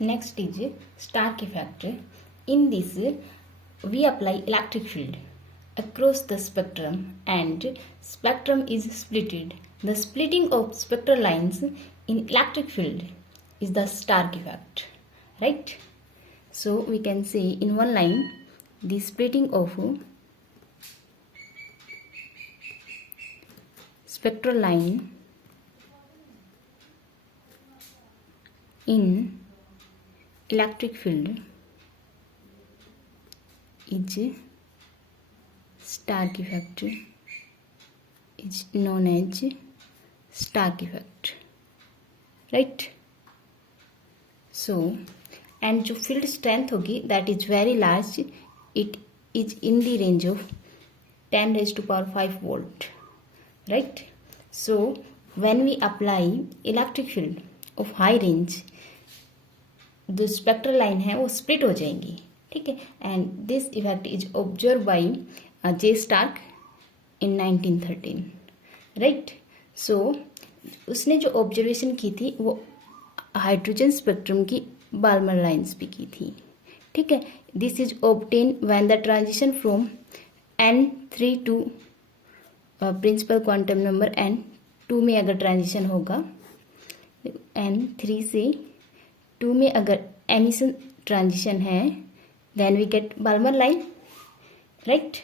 Next is Stark effect. In this, we apply electric field across the spectrum and spectrum is splitted. The splitting of spectral lines in electric field is the Stark effect, right? So we can say in one line the splitting of spectral line in electric field is Stark effect, is known as Stark effect, right? So and जो field strength होगी that is very large, it is in the range of 10 raised to power 5 volt, right? So when we apply electric field of high range, जो spectral line है वो split हो जाएंगी, ठीक है. And this effect is observe by J Stark in 1913, right. So उसने जो observation की थी वो हाइड्रोजन स्पेक्ट्रम की बाल्मर लाइंस भी की थी, ठीक है. This is obtain when the transition from N3 to principal quantum number N2 में अगर ट्रांजिशन होगा, N3 से 2 में अगर एमिशन ट्रांजिशन है, then we get Balmer line, right.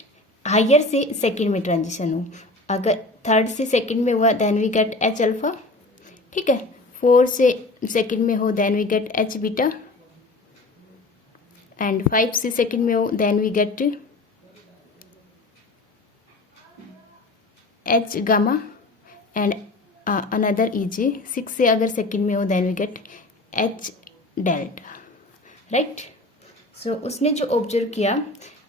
Higher से सेकंड में ट्रांजिशन हो, अगर थर्ड से सेकंड में हुआ then we get H alpha, ठीक है. 4 से सेकंड में हो then we get H beta, and 5 से सेकंड में हो then we get H gamma, and another is 6 से अगर सेकंड में हो then we get H delta, right. So उसने जो ऑब्जर्व किया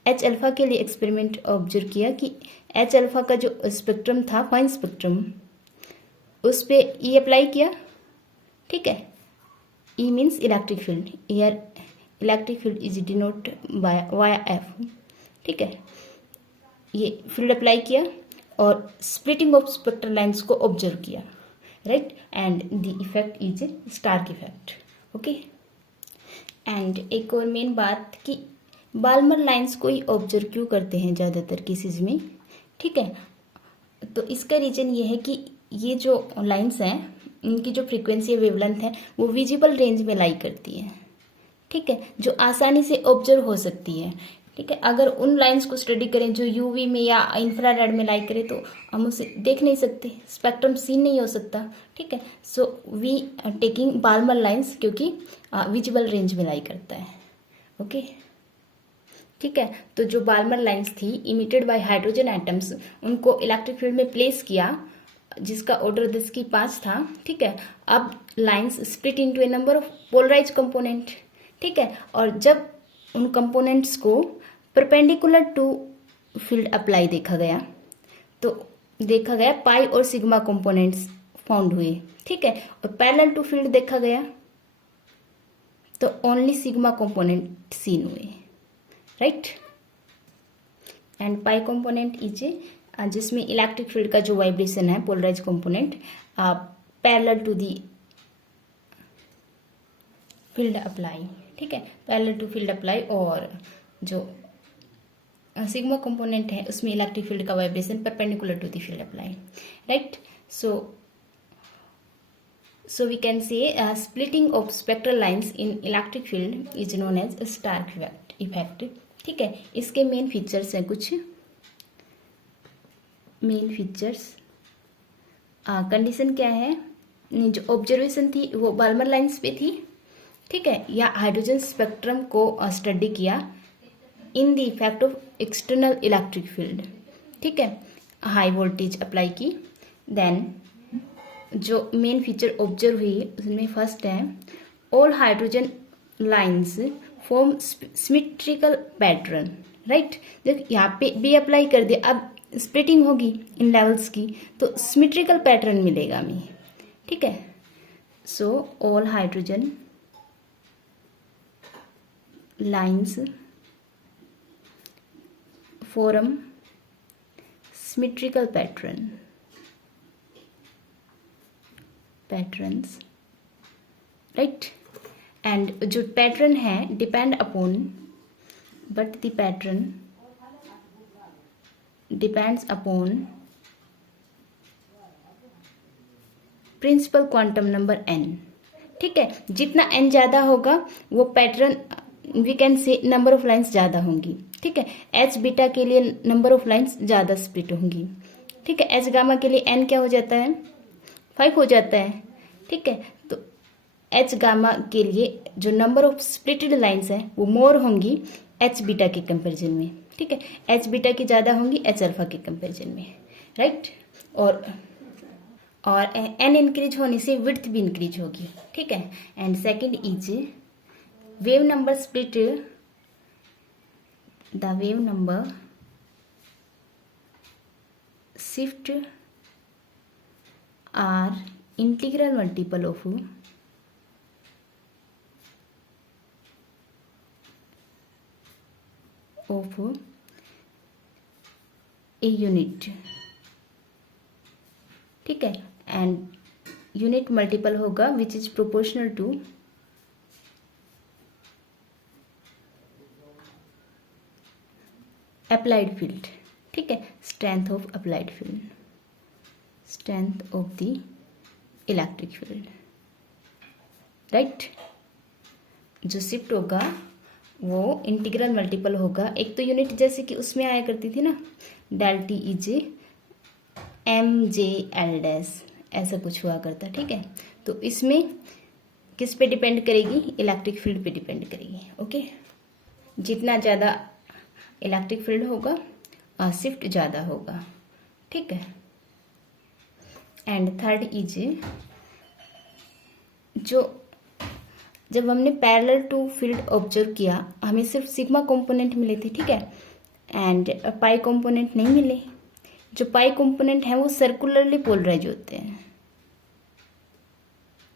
एच अल्फा के लिए एक्सपेरिमेंट ऑब्जर्व किया कि एच अल्फा का जो स्पेक्ट्रम था फाइन स्पेक्ट्रम, उस पे ई अप्लाई किया, ठीक है. ई मीन्स इलेक्ट्रिक फील्ड, ईयर electric field is denote by via F, ठीक है. ये फील्ड अप्लाई किया और स्प्लिटिंग ऑफ स्पेक्ट्रल लाइंस को ऑब्जर्व किया, right. And the effect is Stark effect, okay. And एक और मेन बात कि बाल्मर लाइंस को ही ऑब्जर्व क्यों करते हैं ज़्यादातर केसेस में, ठीक है. तो इसका रीज़न ये है कि ये जो लाइंस हैं इनकी जो फ्रीक्वेंसी वेवलेंथ है वो विजिबल रेंज में लाई करती है, ठीक है, जो आसानी से ऑब्जर्व हो सकती है, ठीक है. अगर उन लाइंस को स्टडी करें जो यूवी में या इंफ्रारेड में लाई करें तो हम उसे देख नहीं सकते, स्पेक्ट्रम सीन नहीं हो सकता, ठीक है. So we taking Balmer lines क्योंकि विजिबल रेंज में लाई करता है, ओके, ठीक है. तो जो बाल्मर लाइंस थी इमिटेड बाय हाइड्रोजन एटम्स, उनको इलेक्ट्रिक फील्ड में प्लेस किया जिसका ऑर्डर 10 की 5 था, ठीक है. अब lines split into a number of polarized component, ठीक है. और जब उन कंपोनेंट्स को परपेंडिकुलर टू फील्ड अप्लाई देखा गया तो देखा गया पाई और सिग्मा कंपोनेंट्स फाउंड हुए, ठीक है. और पैरेलल टू फील्ड देखा गया तो ओनली सिग्मा कंपोनेंट सीन हुए, right. And pi component is जिसमें इलेक्ट्रिक फील्ड का जो वाइब्रेशन है polarize component parallel to the field apply, ठीक है, पैरेलल टू फील्ड अप्लाई. और जो सिग्मा कंपोनेंट है उसमें इलेक्ट्रिक फील्ड का vibration perpendicular to the field apply, right. So we can say splitting of spectral lines in electric field is known as Stark effect, ठीक है. इसके main features हैं, कुछ मेन फीचर्स. कंडीशन क्या है, जो ऑब्जर्वेशन थी वो बाल्मर लाइंस पे थी, ठीक है, या हाइड्रोजन स्पेक्ट्रम को स्टडी किया in the effect of external electric field, ठीक है, हाई वोल्टेज अप्लाई की. देन जो मेन फीचर ऑब्जर्व हुई उसमें फर्स्ट है all hydrogen lines form symmetrical pattern, right. देख यहाँ पे भी अप्लाई कर दिया, अब स्प्लिटिंग होगी इन लेवल्स की तो सिमेट्रिकल पैटर्न मिलेगा हमें, ठीक है. So all hydrogen lines form symmetrical patterns, right. And जो पैटर्न है depend upon, but the pattern depends upon principal quantum number n। ठीक है, जितना n ज़्यादा होगा वो pattern, we can say number of lines ज़्यादा होंगी। ठीक है, एच बीटा के लिए नंबर ऑफ लाइंस ज़्यादा स्प्लिट होंगी। ठीक है, एच गामा के लिए n क्या हो जाता है, 5 हो जाता है। ठीक है, तो एच गामा के लिए जो नंबर ऑफ स्प्लिटेड लाइंस है वो मोर होंगी एच बीटा के कंपेरिजन में। ठीक है, एच बीटा की ज़्यादा होंगी एच अल्फा के कंपेरिजन में, राइट। और एन इंक्रीज होने से विड्थ भी इंक्रीज होगी। ठीक है, and second is wave number split, the wave number shift are integral multiple of a unit. ठीक है, एंड यूनिट मल्टीपल होगा which is proportional to applied field. ठीक है, strength of applied field, strength of the electric field, right. जो shift होगा वो integral multiple होगा। एक तो यूनिट जैसे कि उसमें आया करती थी ना, del T is M J L dash, ऐसा कुछ हुआ करता। ठीक है, तो इसमें किस पे डिपेंड करेगी, इलेक्ट्रिक फील्ड पे डिपेंड करेगी। ओके, जितना ज़्यादा इलेक्ट्रिक फील्ड होगा शिफ्ट ज़्यादा होगा। ठीक है, एंड थर्ड इज जो जब हमने पैरेलल टू फील्ड ऑब्जर्व किया हमें सिर्फ सिग्मा कंपोनेंट मिले थे। ठीक है, एंड पाई कंपोनेंट नहीं मिले। जो पाई कंपोनेंट है वो सर्कुलरली पोलराइज होते हैं।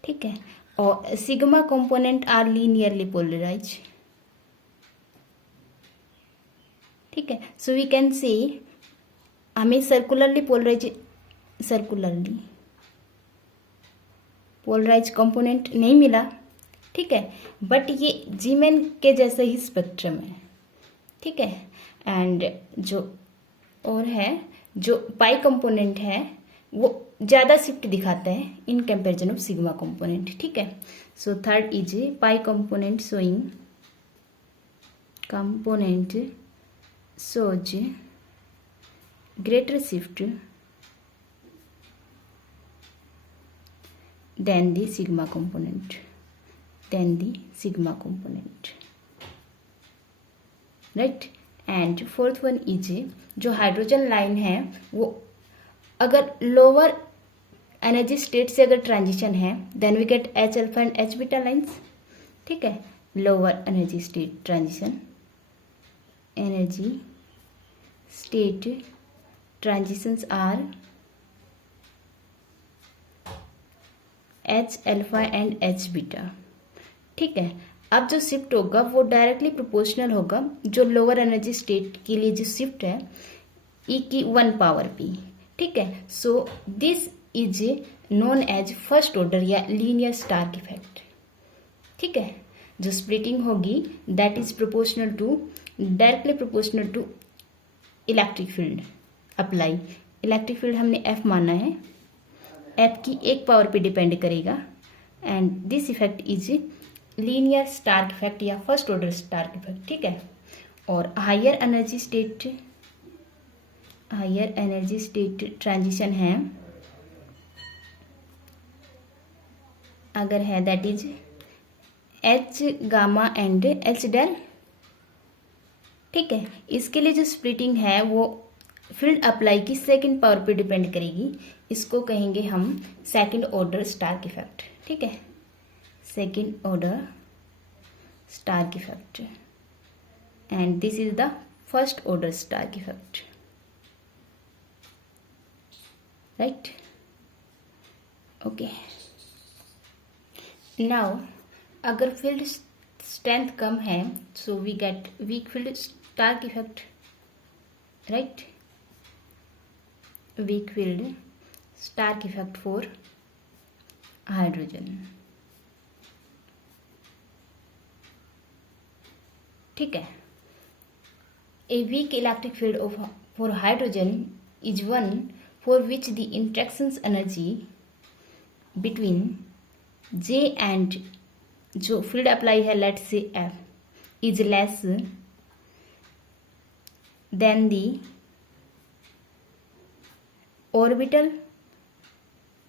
ठीक है, और sigma component are linearly polarize. ठीक है, सो वी कैन से हमें सर्कुलरली पोलराइज कंपोनेंट नहीं मिला। ठीक है, बट ये जीमेन के जैसा ही स्पेक्ट्रम है। ठीक है, एंड जो और है जो पाई कंपोनेंट है वो ज़्यादा शिफ्ट दिखाता है in comparison of sigma component. ठीक है, so third is pi component shows greater shift than the sigma component, right। And fourth one is जो हाइड्रोजन लाइन है वो अगर लोअर एनर्जी स्टेट से अगर ट्रांजिशन है then we get H alpha and H beta lines. ठीक है, lower energy state transition, energy state transitions are H alpha and H beta. ठीक है, अब जो शिफ्ट होगा वो डायरेक्टली प्रोपोर्शनल होगा जो लोअर एनर्जी स्टेट के लिए जो शिफ्ट है ई की 1 पावर पी। ठीक है, so this is known as first order या लीनियर स्टार्क इफेक्ट। ठीक है, जो स्प्लिटिंग होगी that is proportional to, directly proportional to electric field apply. Electric field हमने एफ माना है, एफ की 1 पावर पे डिपेंड करेगा and this effect is linear Stark effect या फर्स्ट ऑर्डर स्टार्क इफेक्ट। ठीक है, और हायर एनर्जी स्टेट ट्रांजिशन है अगर है that is H gamma and H del. ठीक है, इसके लिए जो स्प्लिटिंग है वो फील्ड अप्लाई की 2nd पावर पे डिपेंड करेगी। इसको कहेंगे हम 2nd ऑर्डर स्टार्क इफेक्ट। ठीक है, 2nd order Stark effect and this is the first order Stark effect, right. Okay, now अगर फील्ड स्ट्रेंथ कम है so we get weak field Stark effect, right. Weak field Stark effect for hydrogen. ठीक है। A weak electric field of for hydrogen is one for which the interaction energy between J and जो field apply है let say F is less than the orbital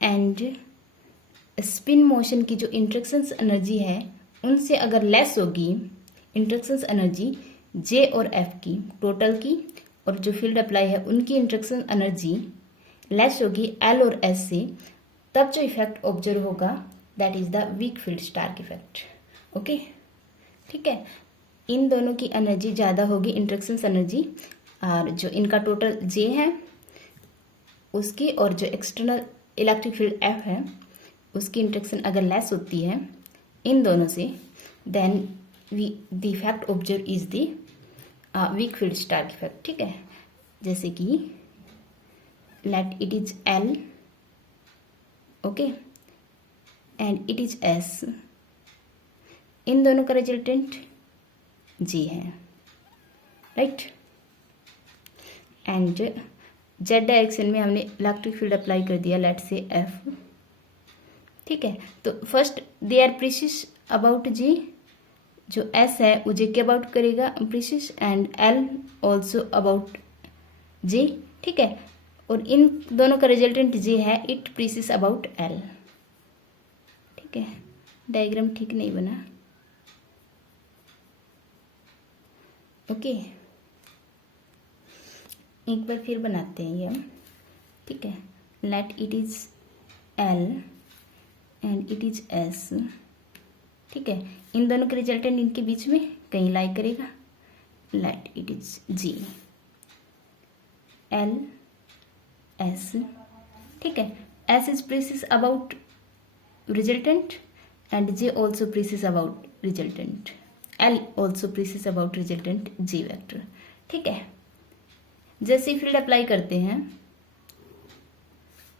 and spin motion की जो interaction energy है उनसे अगर less होगी interaction energy जे और F की टोटल की, और जो फील्ड अप्लाई है उनकी इंट्रैक्शन एनर्जी लेस होगी एल और एस से, तब जो इफेक्ट ऑब्जर्व होगा that is the weak field Stark effect. Okay, ठीक है। इन दोनों की एनर्जी ज़्यादा होगी इंट्रैक्शन एनर्जी, और जो इनका टोटल जे है उसकी और जो एक्सटर्नल इलेक्ट्रिक फील्ड एफ है उसकी इंट्रैक्शन अगर लेस होती है इन दोनों से, then the effect observe is the weak field Stark effect. ठीक है, जैसे कि let it is L, okay, and it is S, इन दोनों का रिजल्टेंट जी है, राइट। एंड जेड डायरेक्शन में हमने इलेक्ट्रिक फील्ड अप्लाई कर दिया लेट से एफ। ठीक है, तो first they are precess about G, जो एस है वो जे के अबाउट करेगा precess, and L also about J. ठीक है, और इन दोनों का रिजल्टेंट जे है, इट प्रीसिस अबाउट एल। ठीक है, डायग्राम ठीक नहीं बना, ओके, एक बार फिर बनाते हैं ये हम। ठीक है, late it is L and it is S. ठीक है, इन दोनों के रिजल्टेंट इनके बीच में कहीं लाई करेगा, let it is G, L S. ठीक है, S is precess about resultant and J also precess about resultant, L also precess about resultant G vector. ठीक है, जैसे फील्ड अप्लाई करते हैं,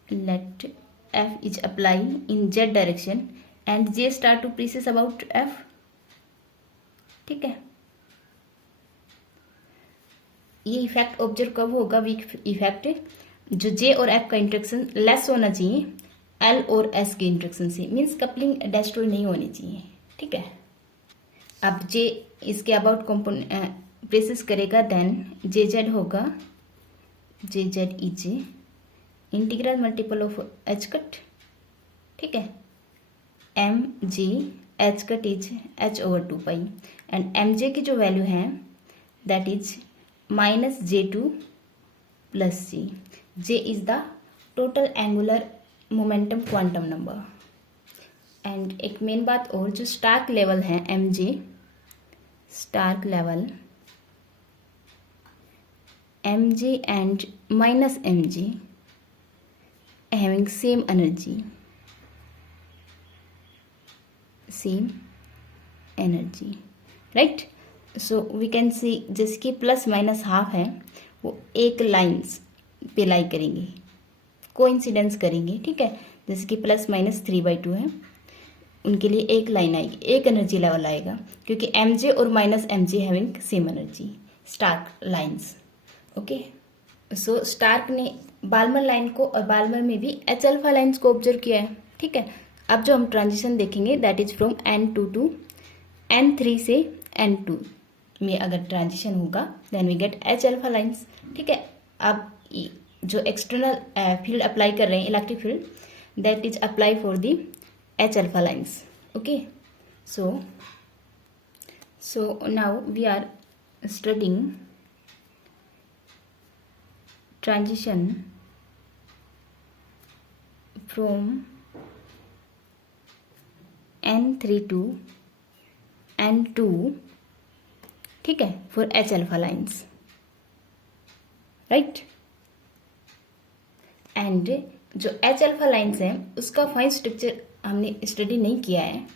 let F is apply in Z direction and J start to precess about F. ठीक है, ये effect observe कब होगा वीक इफेक्ट, जो जे और एफ का इंट्रैक्शन लेस होना चाहिए एल और एस के इंट्रैक्शन से, मीन्स कपलिंग डिस्ट्रॉय नहीं होनी चाहिए। ठीक है, अब जे इसके अबाउट कंपोनेंट प्रेसिस करेगा, देन जे जेड होगा, J Z is integral multiple of H cut. ठीक है, M J H cut is H over 2 pi, and M J की जो वैल्यू है that is minus J to plus G. J is the total angular momentum quantum number. And एक main बात और, जो Stark level है M J, Stark level mg and minus mg having same energy, right? So we can see जिसकी plus minus half है वो एक lines पे लाई करेंगे, कोइंसिडेंस करेंगे। ठीक है, जैसे कि प्लस माइनस 3/2 है, उनके लिए एक लाइन आएगी, एक एनर्जी लेवल आएगा, क्योंकि mj और minus mg having same energy, Stark lines. Okay, so Stark ने बाल्मर लाइन को और बाल्मर में भी एच अल्फा लाइन्स को ऑब्जर्व किया है। ठीक है, अब जो हम ट्रांजिशन देखेंगे that is from N2 to N3 से N2 में अगर ट्रांजिशन होगा then we get H alpha lines. ठीक है, अब जो एक्सटर्नल फील्ड अप्लाई कर रहे हैं electric field that is apply for the H alpha lines. Okay, so now we are studying transition from N3 to N2, ठीक है, for H alpha lines, right? And जो H alpha लाइन्स हैं उसका fine structure हमने study नहीं किया है।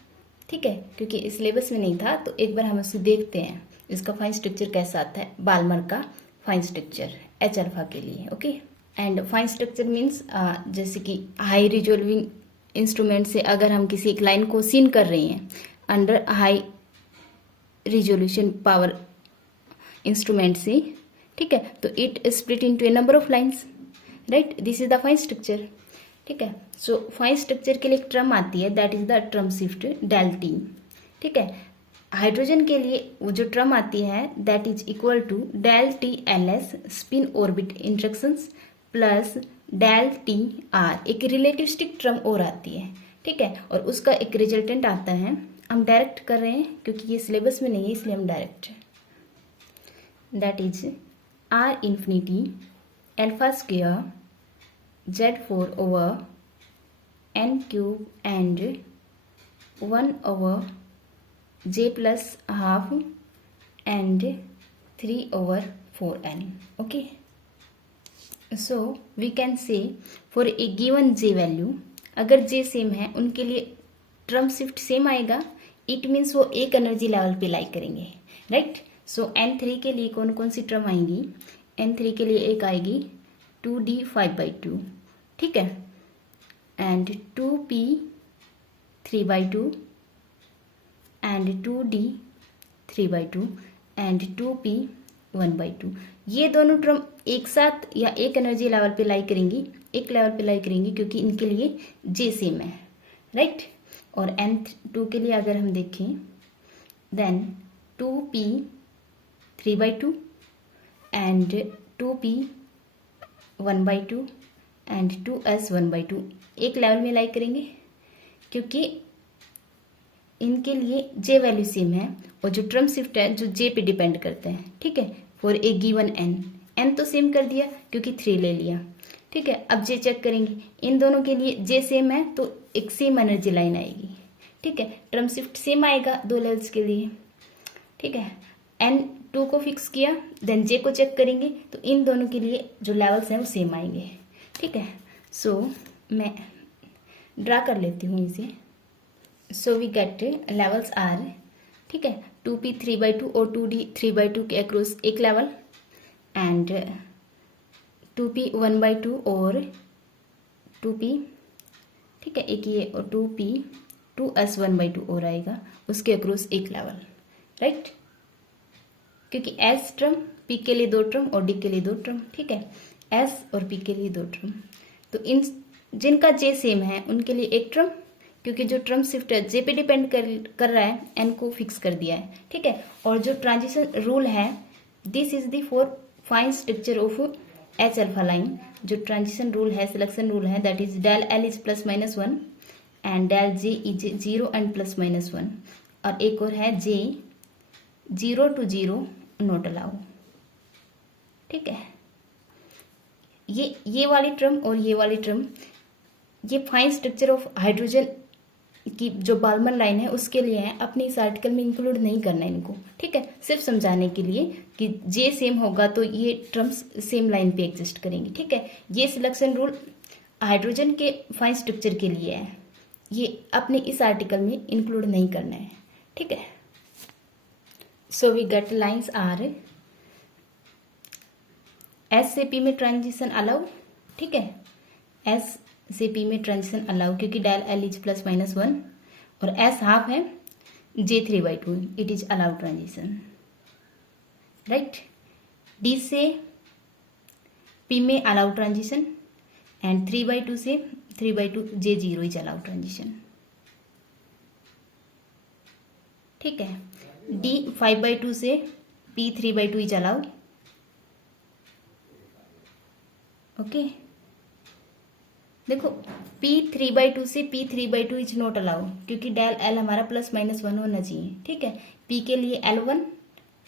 ठीक है, क्योंकि सिलेबस में नहीं था, तो एक बार हम उसे देखते हैं इसका फाइन स्ट्रक्चर कैसा आता है, बाल्मर का फाइन स्ट्रक्चर एच अल्फा के लिए। Okay, and fine structure means जैसे कि हाई रिजोल्विंग इंस्ट्रूमेंट से अगर हम किसी एक लाइन को सीन कर रहे हैं under high resolution power instrument से, ठीक है। तो it split into a number of lines, right, this is the fine structure, ठीक है। सो फाइन स्ट्रक्चर के लिए एक टर्म आती है, that is the term shift del T, ठीक है। हाइड्रोजन के लिए वो जो टर्म आती है that is equal to del T L S spin orbit interactions plus del T R, एक रिलेटिविस्टिक टर्म और आती है, ठीक है। और उसका एक रिजल्टेंट आता है, हम डायरेक्ट कर रहे हैं क्योंकि ये सिलेबस में नहीं है इसलिए हम direct, that is R infinity alpha square Z4 over n cube and 1 over j plus half and 3 over 4n. Okay, so we can say for a given j value, अगर j सेम है उनके लिए term shift same आएगा, it means वो एक energy level पे लाई करेंगे, right. सो n3 के लिए कौन कौन सी टर्म आएंगी, n3 के लिए एक आएगी 2d 5/2, ठीक है, and 2p 3/2 and 2d 3/2 and 2p 1/2। ये दोनों टर्म एक साथ या एक एनर्जी लेवल पे लाई करेंगी, एक लेवल पे लाई करेंगी क्योंकि इनके लिए j सेम है, राइट। और n2 के लिए अगर हम देखें then 2p 3/2 and 2p 1/2 and 2s 1/2, एक लेवल में लाई करेंगे क्योंकि इनके लिए j वैल्यू सेम है और जो टर्म शिफ्ट है जो j पे डिपेंड करते हैं, ठीक है। फॉर ए गिवन n तो सेम कर दिया क्योंकि 3 ले लिया, ठीक है। अब j चेक करेंगे, इन दोनों के लिए j सेम है तो एक सेम एनर्जी लाइन आएगी, ठीक है। टर्म शिफ्ट सेम आएगा दो लेवल्स के लिए, ठीक है। n2 को फिक्स किया, देन j को चेक करेंगे तो इन दोनों के लिए जो लेवल्स हैं वो सेम आएंगे, ठीक है। सो मैं ड्रा कर लेती हूँ इसे। So we get levels R, ठीक है, 2p 3/2 और 2d 3/2 के अक्रॉस एक लेवल एंड 2p 1/2 और 2p, ठीक है, एक ये और 2p 2s 1/2 और आएगा उसके अक्रॉस एक लेवल, राइट, क्योंकि s टर्म, p के लिए 2 टर्म और d के लिए 2 टर्म, ठीक है, s और p के लिए 2 टर्म। तो इन जिनका j सेम है उनके लिए एक टर्म, क्योंकि जो टर्म शिफ्ट है j पे डिपेंड कर रहा है, n को फिक्स कर दिया है, ठीक है। और जो ट्रांजिशन रूल है, this is the for fine structure of H alpha line, जो ट्रांजिशन रूल है, सिलेक्शन रूल है, that is del L is +-1 and del J is 0 and +-1, और एक और है J 0 to 0 नॉट अलाउ, ठीक है। ये वाली टर्म और ये वाली टर्म, ये फाइन स्ट्रक्चर ऑफ हाइड्रोजन की जो बाल्मर लाइन है उसके लिए है, अपने इस आर्टिकल में इंक्लूड नहीं करना है इनको, ठीक है। सिर्फ समझाने के लिए कि जे सेम होगा तो ये टर्म्स सेम लाइन पे एग्जिस्ट करेंगी, ठीक है। ये सिलेक्शन रूल हाइड्रोजन के फाइन स्ट्रक्चर के लिए है, ये अपने इस आर्टिकल में इंक्लूड नहीं करना है, ठीक है। So we get lines are S से पी में ट्रांजिशन अलाउ, ठीक है, एस से पी में ट्रांजिशन अलाउ क्योंकि डेल एल इज +-1 और एस हाफ है J 3/2, it is allow transition, right. D से पी में अलाउ ट्रांजिशन एंड 3/2 से 3/2 J 0 इज अलाउ ट्रांजिशन, ठीक है। D 5/2 से P 3/2 इज अलाउ, ओके। देखो P 3/2 से P 3/2 इज नॉट अलाउ क्योंकि डेल L हमारा +-1 होना चाहिए, ठीक है। P के लिए L1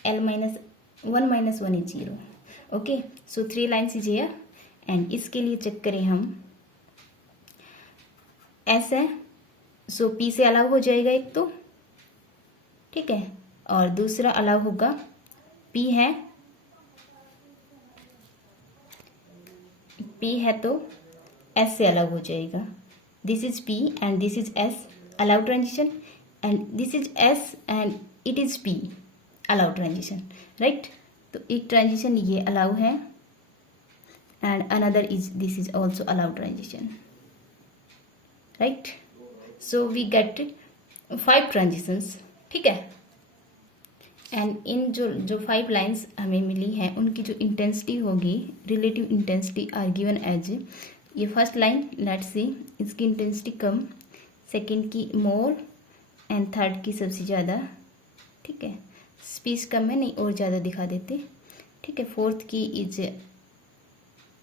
L-1 is 0, okay. So 3 lines is here and इसके लिए चेक करें हम, S है, सो P से अलाउ हो जाएगा एक तो, ठीक है, और दूसरा अलाउ होगा P है तो S से अलाउ हो जाएगा, this is P and this is S allow transition and this is S and it is P allow transition, right. तो एक ट्रांजिशन ये अलाउ है and another is this is also allow transition, right. So we get 5 transitions, ठीक है। And in जो जो 5 lines हमें मिली हैं उनकी जो इंटेंसिटी होगी, relative intensity are given as, ये फर्स्ट लाइन लेट्स सी, इसकी इंटेंसिटी कम, सेकंड की मोर एंड थर्ड की सबसे ज़्यादा, ठीक है, स्पेस कम है नहीं और ज़्यादा दिखा देते, ठीक है, फोर्थ की is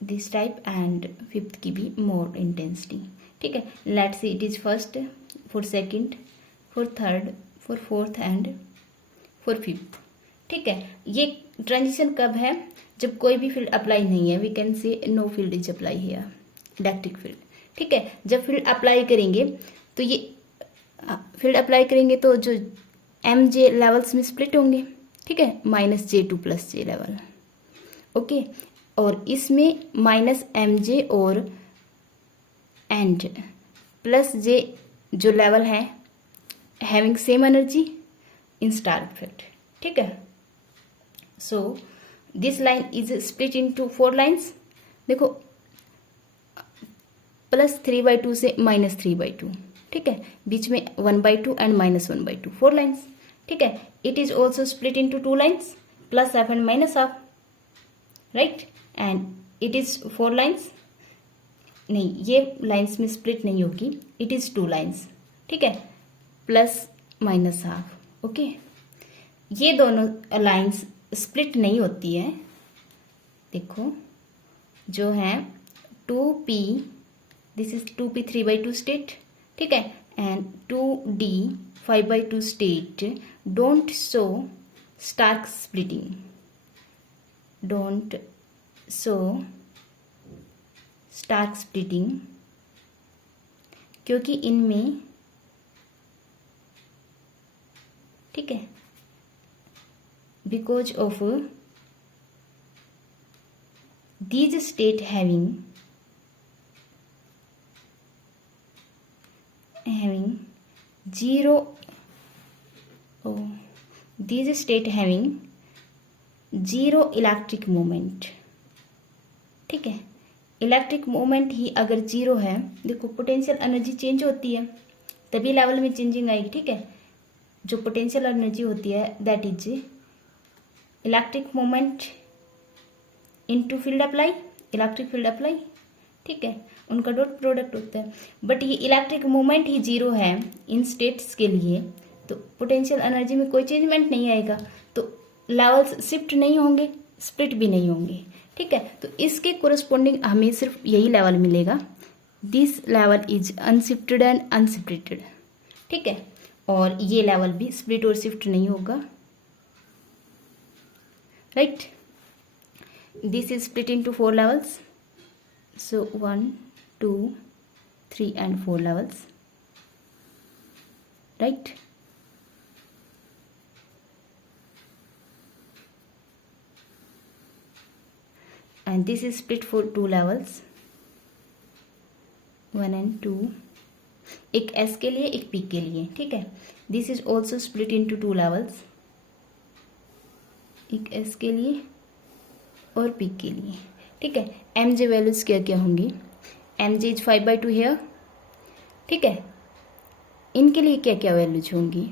this type and fifth की भी मोर इंटेंसिटी, ठीक है। Let's see it is first, for second, for third, for fourth and for fifth, ठीक है। ये ट्रांजिशन कब है, जब कोई भी फील्ड अप्लाई नहीं है, we can say no field is apply here, electric field, ठीक है। जब फील्ड अप्लाई करेंगे तो ये फील्ड अप्लाई करेंगे तो जो एम जे लेवल्स में स्प्लिट होंगे, ठीक है, -J2 + J लेवल, ओके। और इसमें -mj और एंड +J जो लेवल है having same energy in star field, ठीक है। So this line is split into 4 lines, देखो +3/2 से -3/2, ठीक है, बीच में 1/2 एंड -1/2, 4 लाइन्स, ठीक है। It is also split into 2 lines, +half and -half, right, and it is 4 lines, नहीं ये लाइन्स में स्प्लिट नहीं होगी, इट इज 2 लाइन्स, ठीक है, +-हाफ, ओके। ये दोनों लाइन्स स्प्लिट नहीं होती है, देखो जो है 2p, this is 2p 3/2 state, ठीक है, and 2d 5/2 state don't show Stark splitting, don't show Stark splitting, क्योंकि इनमें, ठीक है, because of these state having zero, these state having zero electric moment, ठीक है। इलेक्ट्रिक मोमेंट ही अगर जीरो है, देखो पोटेंशियल एनर्जी चेंज होती है तभी लेवल में चेंजिंग आएगी, ठीक है। जो पोटेंशियल एनर्जी होती है that is electric moment into field apply, electric field apply, ठीक है, उनका डॉट प्रोडक्ट होता है। बट ये इलेक्ट्रिक मोमेंट ही जीरो है इन स्टेट्स के लिए, तो पोटेंशियल एनर्जी में कोई चेंजमेंट नहीं आएगा, तो लेवल्स शिफ्ट नहीं होंगे, स्प्लिट भी नहीं होंगे, ठीक है। तो इसके कोरस्पॉन्डिंग हमें सिर्फ यही लेवल मिलेगा, दिस लेवल इज अनशिफ्टेड एंड अनस्प्लिटेड, ठीक है, और ये लेवल भी स्प्लिट और शिफ्ट नहीं होगा, right. This is split into 4 levels, so 1 2 3 and 4 levels, right, and this is split for 2 levels, 1 and 2, एक S के लिए एक P के लिए, ठीक है। This is also split into 2 levels, एक S के लिए और P के लिए, ठीक है। एम जे वैल्यूज क्या क्या होंगी, एम जे इज 5/2 हेयर, ठीक है, इनके लिए क्या क्या वैल्यूज होंगी,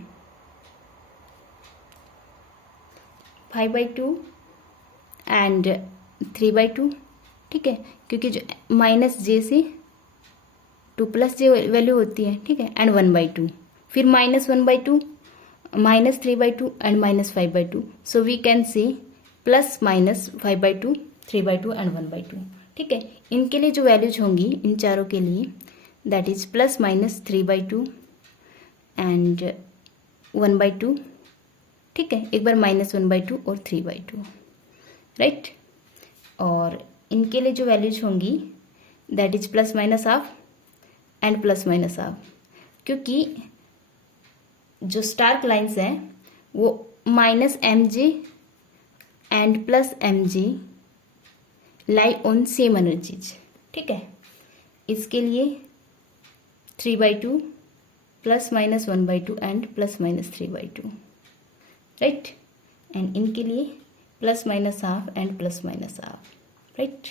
5/2 एंड 3/2, ठीक है, क्योंकि जो -J से 2 + J वैल्यू होती है, ठीक है, एंड 1/2, फिर -1/2, -3/2 एंड -5/2, सो वी कैन से +-5/2, 3/2 एंड 1/2, ठीक है। इनके लिए जो वैल्यूज होंगी इन चारों के लिए दैट इज +-3/2 एंड 1/2, ठीक है, एक बार -1/2 और 3/2, राइट। और इनके लिए जो वैल्यूज होंगी that is +-half and +-half, क्योंकि जो स्टार्क लाइन्स हैं वो -mj and +mj lie on same energies, ठीक है। इसके लिए 3/2 +-1/2 एंड +-3/2, राइट, एंड इनके लिए +-half and +-half, right.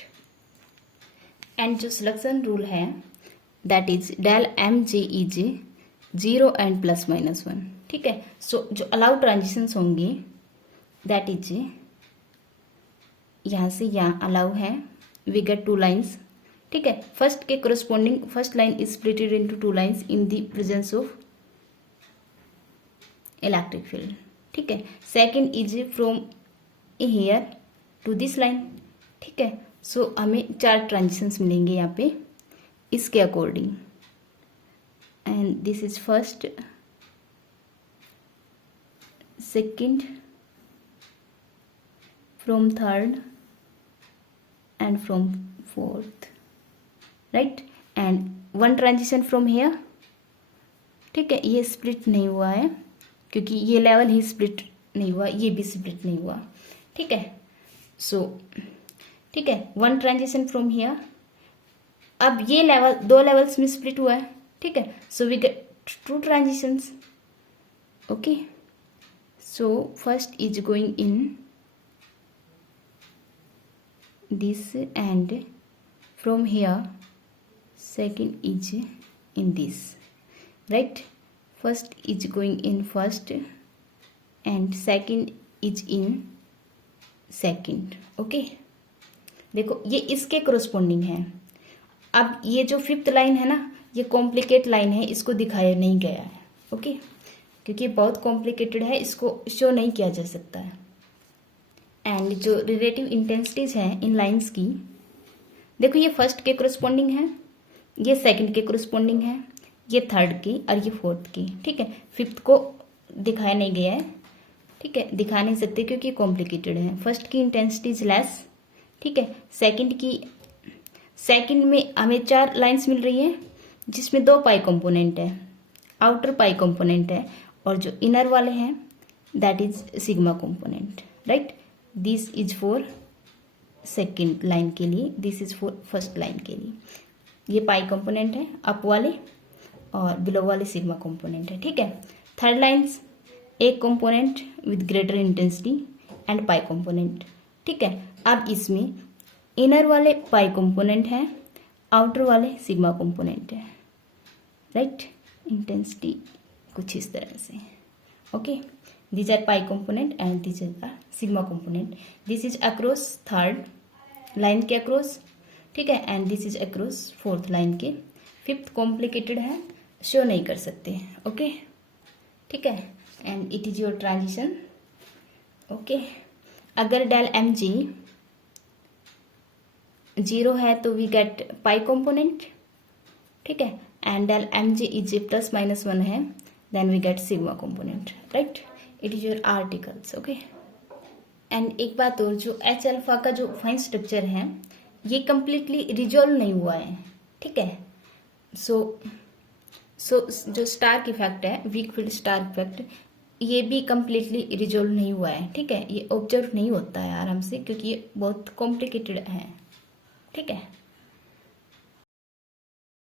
And जो सिलेक्शन रूल है that is del mj is 0 and +-1, ठीक है। सो जो अलाउ ट्रांजिशंस होंगी दैट इज यहाँ से यहाँ अलाउ है, वी गेट 2 लाइन्स, ठीक है। फर्स्ट के corresponding first line is splitted into 2 lines in the presence of electric field, ठीक है। Second is from here to this line, ठीक है। सो हमें 4 ट्रांजिशंस मिलेंगे यहाँ पे इसके according, and this is first, second, from third and from fourth, right, and 1 transition from here, ठीक है। ये स्प्लिट नहीं हुआ है क्योंकि ये लेवल ही स्प्लिट नहीं हुआ, ये भी स्प्लिट नहीं हुआ, ठीक है। सो ठीक है, 1 ट्रांजिशन फ्रॉम हियर, अब ये लेवल 2 लेवल्स में स्प्लिट हुआ है, ठीक है। So we get 2 transitions, okay. So first is going in this and from here second is in this, right. First is going in first and second is in second, okay। देखो ये इसके corresponding है। अब ये जो 5th line है ना, ये कॉम्प्लिकेट लाइन है, इसको दिखाया नहीं गया है, ओके, क्योंकि बहुत कॉम्प्लिकेटेड है, इसको शो नहीं किया जा सकता है। एंड जो रिलेटिव इंटेंसिटीज हैं इन लाइंस की, देखो ये फर्स्ट के कोरस्पॉन्डिंग है, ये सेकंड के कोरस्पॉन्डिंग है, ये थर्ड की और ये फोर्थ की, ठीक है। 5th को दिखाया नहीं गया है, ठीक है, दिखा नहीं सकते क्योंकि कॉम्प्लिकेटेड है। फर्स्ट की इंटेंसिटीज लेस, ठीक है। सेकंड में हमें 4 लाइंस मिल रही है जिसमें 2 पाई कंपोनेंट है, आउटर पाई कंपोनेंट है, और जो इनर वाले हैं that is sigma component, right. This is for second line के लिए, this is for first line के लिए। ये पाई कंपोनेंट है अप वाले और बिलो वाले सिग्मा कंपोनेंट है, ठीक है। थर्ड लाइन्स एक component with greater intensity and pi component, ठीक है। अब इसमें इनर वाले पाई कंपोनेंट है, आउटर वाले सिग्मा कंपोनेंट है, राइट। इंटेंसिटी कुछ इस तरह से, okay. These are pi component and these are sigma component. This is across third line के across, ठीक है, and this is across fourth line के। 5th complicated है, show नहीं कर सकते, ओके, ठीक है। and it is your transition, okay. अगर del mg 0 है तो we get pi component, ठीक है, and del mg is plus minus 1 है then we get sigma component, right। It is your articles, okay. And एक बात और, जो एच अल्फा का जो फाइन स्ट्रक्चर है ये कम्प्लीटली रिजॉल्व नहीं हुआ है, ठीक है। सो जो स्टार्क इफेक्ट है, वीक फील्ड स्टार्क इफेक्ट, ये भी कम्प्लीटली रिजॉल्व नहीं हुआ है, ठीक है। ये ऑब्जर्व नहीं होता है आराम से क्योंकि ये बहुत कॉम्प्लिकेटेड है, ठीक है।